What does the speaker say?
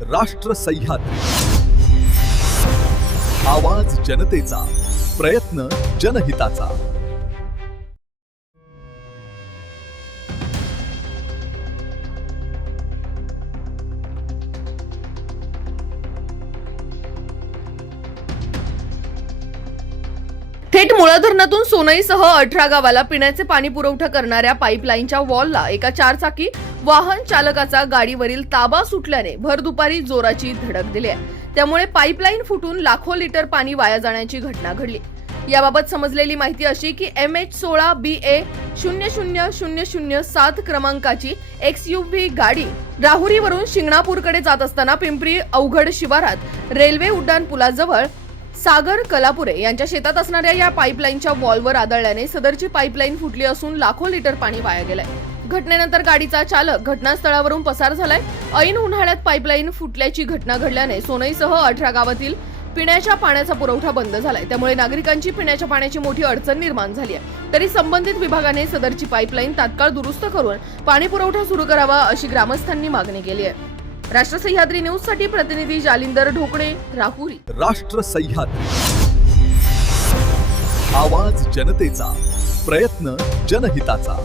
राष्ट्र सह्याद्री, आवाज जनतेचा, प्रयत्न जनहिताचा। थेट मुळा धरणातून सोनईसह 18 गावाला पिण्याचे पाणी पुरवठा करणाऱ्या पाईपलाईनच्या वॉलला एका चारचाकी वाहन चालकाचा गाडीवरील ताबा सुटल्याने भर दुपारी जोराची धडक दिली आहे। त्यामुळे पाईपलाईन फुटून लाखो लिटर पाणी वाया जाण्याची घटना घडली। याबाबत समजलेली माहिती अशी की MH16 BA 00007 क्रमांकाची XUV गाडी राहुरीवरून शिंगणापूरकडे जात असताना पिंपरी अवघड शिवारात रेल्वे उड्डाण पुलाजवळ सागर कलापुरे यांच्या शेतात असणाऱ्या या पाईपलाईनच्या वॉलवर आदळल्याने सदरची पाईपलाईन फुटली असून लाखो लिटर पाणी वाया गेलंय। घटनेनंतर गाडीचा चालक घटनास्थळावरून पसार झालाय। ऐन उन्हाळ्यात पाईपलाईन फुटल्याची घटना घडल्याने सोनईसह 18 गावातील पिण्याच्या पाण्याचा पुरवठा बंद झालाय। त्यामुळे नागरिकांची पिण्याच्या पाण्याची मोठी अडचण निर्माण झाली आहे। तरी संबंधित विभागाने सदरची पाईपलाईन तात्काळ दुरुस्त करून पाणी पुरवठा सुरू करावा अशी ग्रामस्थांनी मागणी केली आहे। राष्ट्र सह्याद्री न्यूज साठी प्रतिनिधी जालिंदर ढोकणे, राहुरी। राष्ट्र सह्याद्री, आवाज जनतेचा, प्रयत्न जनहिताचा।